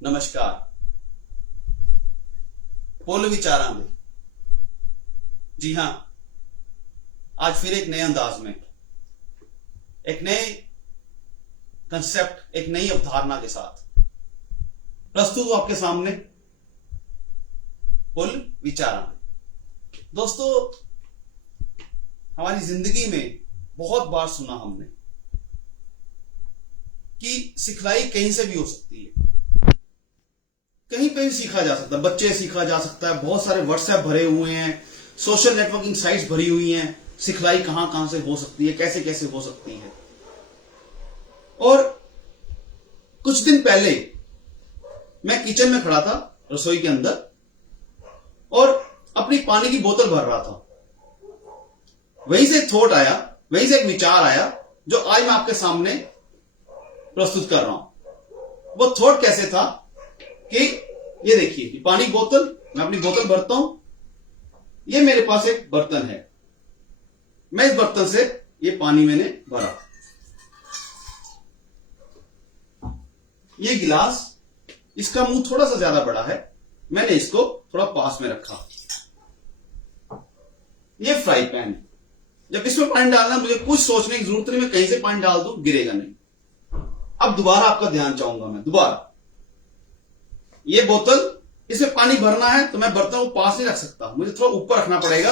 नमस्कार। पुल विचारा में, जी हां, आज फिर एक नए अंदाज में, एक नए कंसेप्ट, एक नई अवधारणा के साथ प्रस्तुत हूं आपके सामने। पुल विचारा में दोस्तों, हमारी जिंदगी में बहुत बार सुना हमने कि सिखलाई कहीं से भी हो सकती है, कहीं पे भी सीखा जा सकता है, बच्चे सीखा जा सकता है। बहुत सारे व्हाट्सएप भरे हुए हैं, सोशल नेटवर्किंग साइट्स भरी हुई हैं। सिखलाई कहां कहां से हो सकती है, कैसे कैसे हो सकती है। और कुछ दिन पहले मैं किचन में खड़ा था, रसोई के अंदर, और अपनी पानी की बोतल भर रहा था। वहीं से एक थॉट आया, वहीं से एक विचार आया, जो आज मैं आपके सामने प्रस्तुत कर रहा हूं। वो थॉट कैसे था कि ये देखिए, पानी की बोतल, मैं अपनी बोतल भरता हूं, ये मेरे पास एक बर्तन है, मैं इस बर्तन से ये पानी मैंने भरा। ये गिलास, इसका मुंह थोड़ा सा ज्यादा बड़ा है, मैंने इसको थोड़ा पास में रखा। ये फ्राई पैन, जब इसमें पानी डालना, मुझे कुछ सोचने की जरूरत नहीं, मैं कहीं से पानी डाल दूं गिरेगा नहीं। अब दोबारा आपका ध्यान चाहूंगा मैं, दोबारा ये बोतल, इसमें पानी भरना है तो मैं बर्तन को पास नहीं रख सकता, मुझे थोड़ा ऊपर रखना पड़ेगा,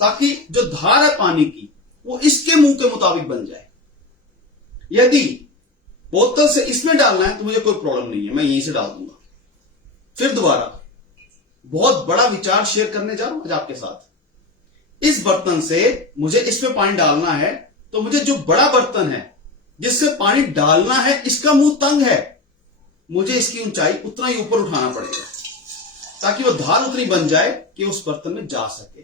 ताकि जो धार है पानी की वो इसके मुंह के मुताबिक बन जाए। यदि बोतल से इसमें डालना है तो मुझे कोई प्रॉब्लम नहीं है, मैं यहीं से डाल दूंगा। फिर दोबारा बहुत बड़ा विचार शेयर करने जा रहा हूं आज आपके साथ। इस बर्तन से मुझे इसमें पानी डालना है, तो मुझे जो बड़ा बर्तन है जिससे पानी डालना है, इसका मुंह तंग है, मुझे इसकी ऊंचाई उतना ही ऊपर उठाना पड़ेगा, ताकि वो धार उतनी बन जाए कि उस बर्तन में जा सके।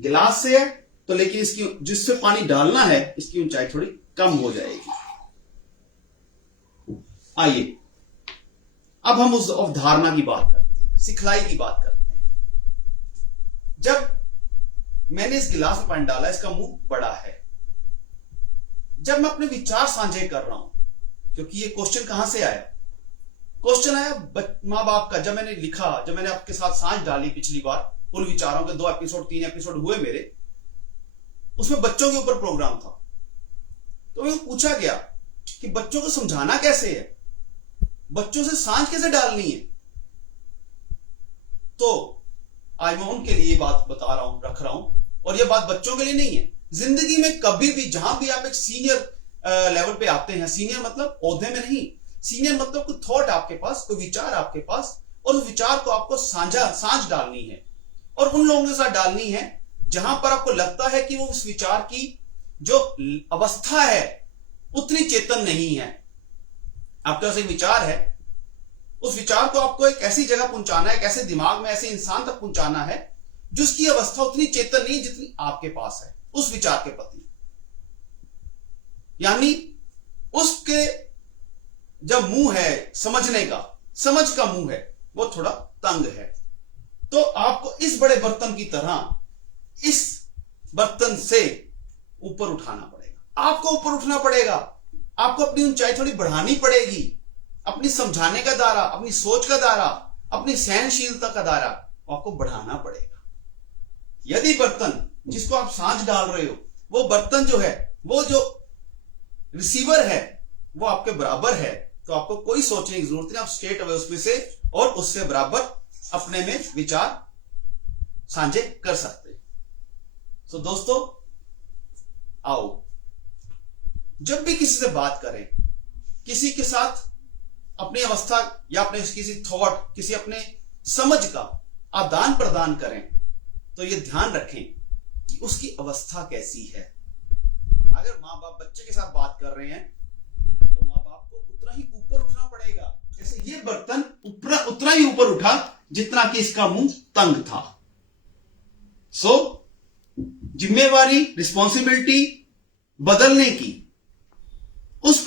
गिलास से है तो, लेकिन इसकी जिससे पानी डालना है, इसकी ऊंचाई थोड़ी कम हो जाएगी। आइए अब हम उस अवधारणा की बात करते हैं, सिखलाई की बात करते हैं। जब मैंने इस गिलास में पानी डाला, इसका मुंह बड़ा है। जब मैं अपने विचार साझे कर रहा हूं, क्योंकि ये क्वेश्चन कहां से आया, क्वेश्चन आया मां बाप का। जब मैंने लिखा, जब मैंने आपके साथ सांझ डाली पिछली बार, पुल विचारों के 2 एपिसोड 3 एपिसोड हुए मेरे, उसमें बच्चों के ऊपर प्रोग्राम था। तो मुझे पूछा गया कि बच्चों को समझाना कैसे है, बच्चों से सांझ कैसे डालनी है। तो आज मैं उनके लिए बात बता रहा हूं, रख रहा हूं। और यह बात बच्चों के लिए नहीं है, जिंदगी में कभी भी, जहां भी आप एक सीनियर लेवल पे आते हैं, सीनियर मतलब ओहदे में नहीं, सीनियर मतलब कोई थॉट आपके पास, कोई विचार आपके पास, और उस विचार को आपको सांझ डालनी है, और उन लोगों के साथ डालनी है जहां पर आपको लगता है कि वो उस विचार की जो अवस्था है उतनी चेतन नहीं है। आपके पास एक विचार है, उस विचार को आपको एक ऐसी जगह पहुंचाना है, एक ऐसे दिमाग में, ऐसे इंसान तक पहुंचाना है जिसकी अवस्था उतनी चेतन नहीं जितनी आपके पास है उस विचार के प्रति। यानी उसके जब मुंह है समझने का, समझ का मुंह है, वो थोड़ा तंग है। तो आपको इस बड़े बर्तन की तरह इस बर्तन से ऊपर उठाना पड़ेगा, आपको ऊपर उठना पड़ेगा, आपको अपनी ऊंचाई थोड़ी बढ़ानी पड़ेगी, अपनी समझाने का दायरा, अपनी सोच का दायरा, अपनी सहनशीलता का दायरा आपको बढ़ाना पड़ेगा। यदि बर्तन जिसको आप सांझ डाल रहे हो, वो बर्तन जो है, वो जो रिसीवर है, वो आपके बराबर है, तो आपको कोई सोचने की जरूरत नहीं, आप स्ट्रेट अवे उसमें से और उससे बराबर अपने में विचार साझे कर सकते हैं। तो दोस्तों, आओ, जब भी किसी से बात करें, किसी के साथ अपनी अवस्था या अपने किसी थॉट, किसी अपने समझ का आदान प्रदान करें, तो यह ध्यान रखें कि उसकी अवस्था कैसी है। अगर मां बाप बच्चे के साथ बात कर रहे हैं, तो मां बाप को उतना ही ऊपर उठना पड़ेगा, जैसे ये बर्तन उतना ही ऊपर उठा जितना कि इसका मुंह तंग था। सो जिम्मेवारी, रिस्पॉन्सिबिलिटी बदलने की उस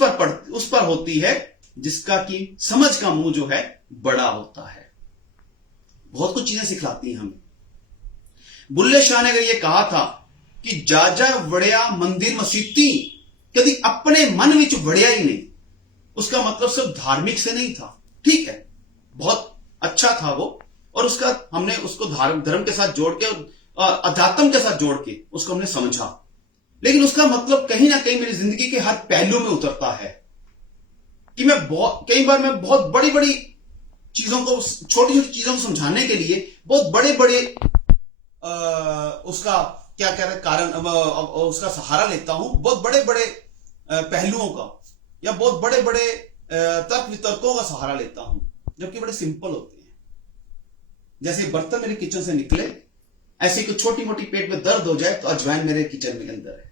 पर होती है जिसका कि समझ का मुंह जो है बड़ा होता है। बहुत कुछ चीजें सिखलाती हैं हमें। बुल्ले शाह ने अगर यह कहा था कि जाजा वड़िया मंदिर मसीती, कभी अपने मन विच वड़िया ही नहीं, उसका मतलब सिर्फ धार्मिक से नहीं था, ठीक है, बहुत अच्छा था वो, और उसका हमने उसको धर्म के साथ जोड़ के और अध्यात्म के साथ जोड़ के उसको हमने समझा। लेकिन उसका मतलब कहीं ना कहीं मेरी जिंदगी के हर पहलू में उतरता है कि कई बार मैं बहुत बड़ी बड़ी चीजों को, छोटी छोटी चीजों को समझाने के लिए बहुत बड़े बड़े उसका क्या कह रहे कारण उसका सहारा लेता हूं, बहुत बड़े बड़े पहलुओं का या बहुत बड़े बड़े तर्क वितर्कों का सहारा लेता हूं, जबकि बड़े सिंपल होते हैं। जैसे बर्तन मेरे किचन से निकले, ऐसे कोई छोटी मोटी पेट में दर्द हो जाए तो अजवाइन मेरे किचन में अंदर है,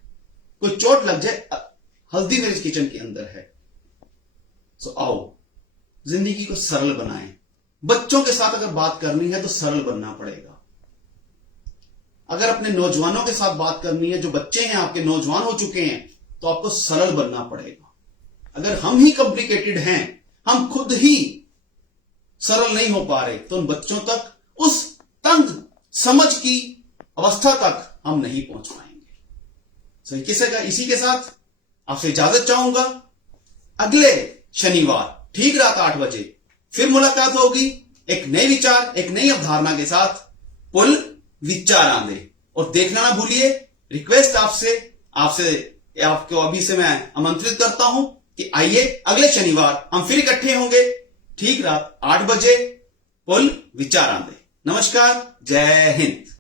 कोई चोट लग जाए हल्दी मेरे किचन के अंदर है। सो आओ जिंदगी को सरल बनाएं। बच्चों के साथ अगर बात करनी है तो सरल बनना पड़ेगा। अगर अपने नौजवानों के साथ बात करनी है, जो बच्चे हैं आपके, नौजवान हो चुके हैं, तो आपको सरल बनना पड़ेगा। अगर हम ही कॉम्प्लिकेटेड हैं, हम खुद ही सरल नहीं हो पा रहे, तो उन बच्चों तक, उस तंग समझ की अवस्था तक हम नहीं पहुंच पाएंगे। इसी के साथ आपसे इजाजत चाहूंगा। अगले शनिवार ठीक रात 8 बजे फिर मुलाकात होगी, एक नए विचार, एक नई अवधारणा के साथ। पुल विचार आंदे, और देखना ना भूलिए, रिक्वेस्ट आपको अभी से मैं आमंत्रित करता हूं कि आइए अगले शनिवार हम फिर इकट्ठे होंगे ठीक रात 8 बजे, पुल विचार आंदे। नमस्कार, जय हिंद।